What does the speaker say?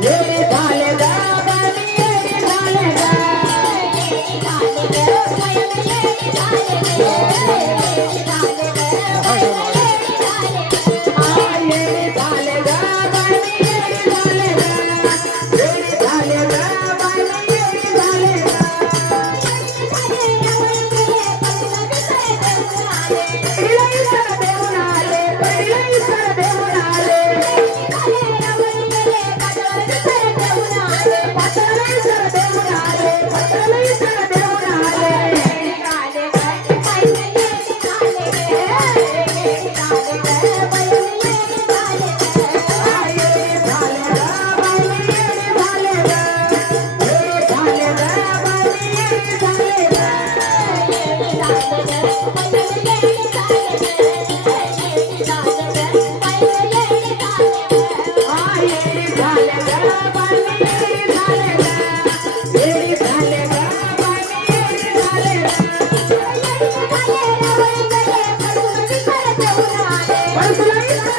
Yeah. ¡Cuánto la vida!